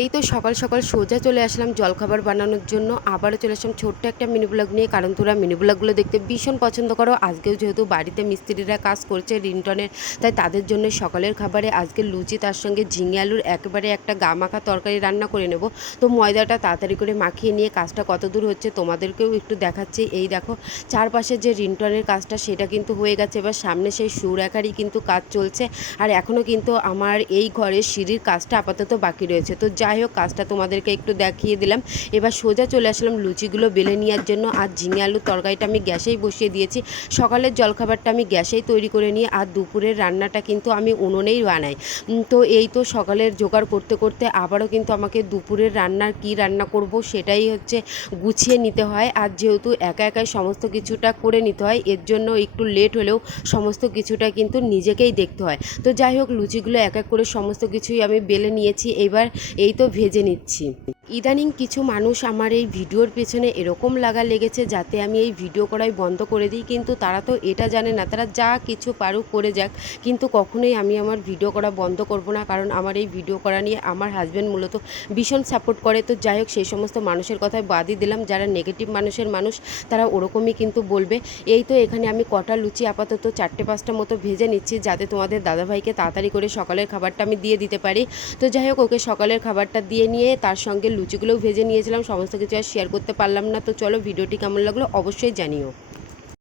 এই তো সকাল সকাল সোজা চলে আসলাম জলখাবার বানানোর জন্য। আবারও চলে আসলাম ছোট্ট একটা মিনি ব্লগ নিয়ে, কারণ তোমরা মিনি ব্লগগুলো দেখতে ভীষণ পছন্দ করো। আজকেও যেহেতু বাড়িতে মিস্ত্রিরা কাজ করছে রিন্টনের, তাই তাদের জন্য সকালের খাবারে আজকে লুচি, তার সঙ্গে ঝিঙে আলুর একেবারে একটা গা মাখা তরকারি রান্না করে নেব। তো ময়দাটা তাড়াতাড়ি করে মাখিয়ে নিয়ে কাজটা কত দূর হচ্ছে তোমাদেরকেও একটু দেখাচ্ছি। এই দেখো, চারপাশে যে রিন্টনের কাজটা সেটা কিন্তু হয়ে গেছে, এবার সামনে সেই সুরাকারই কিন্তু কাজ চলছে। আর এখনও কিন্তু আমার এই ঘরের সিঁড়ির কাজটা আপাতত বাকি রয়েছে। তো যাই হোক, কাজটা তোমাদেরকে একটু দেখিয়ে দিলাম। এবার সোজা চলে আসলাম লুচিগুলো বেলে নেওয়ার জন্য। আর ঝিঙে আলুর তরকারিটা আমি গ্যাসেই বসিয়ে দিয়েছি। সকালের জলখাবারটা আমি গ্যাসেই তৈরি করে নিই, আর দুপুরের রান্নাটা কিন্তু আমি উনুনেই বানাই। তো এই তো সকালের জোগাড় করতে করতে আবারও কিন্তু আমাকে দুপুরের রান্নার কি রান্না করব সেটাই হচ্ছে গুছিয়ে নিতে হয়। আর যেহেতু একা একাই সমস্ত কিছুটা করে নিতে হয়, এর জন্য একটু লেট হলেও সমস্ত কিছুটা কিন্তু নিজেকেই দেখতে হয়। তো যাই হোক, লুচিগুলো এক এক করে সমস্ত কিছুই আমি বেলে নিয়েছি, এবার এই তো ভেজে নিচ্ছি। ইদানিং কিছু মানুষ আমার এই ভিডিওর পেছনে এরকম লাগা লেগেছে যাতে আমি এই ভিডিও করাই বন্ধ করে দিই, কিন্তু তারা তো এটা জানে না, তারা যা কিছু পারুক করে যাক, কিন্তু কখনোই আমি আমার ভিডিও করা বন্ধ করব না। কারণ আমার এই ভিডিও করা নিয়ে আমার হাজব্যান্ড মূলত ভীষণ সাপোর্ট করে। তো যাই হোক, সেই সমস্ত মানুষের কথায় বাদই দিলাম। যারা নেগেটিভ মানুষ তারা ওরকমই কিন্তু বলবে। এই তো এখানে আমি কটা লুচি আপাতত 4-5টা মতো ভেজে নিচ্ছি, যাতে তোমাদের দাদাভাইকে তাড়াতাড়ি করে সকালের খাবারটা আমি দিয়ে দিতে পারি। তো যাই হোক, ওকে সকালের খাবারটা দিয়ে নিয়ে তার সঙ্গে লুচিগুলোও ভেজে নিয়েছিলাম। সমস্ত কিছু আর শেয়ার করতে পারলাম না। তো চলো, ভিডিওটি কেমন লাগলো অবশ্যই জানিও।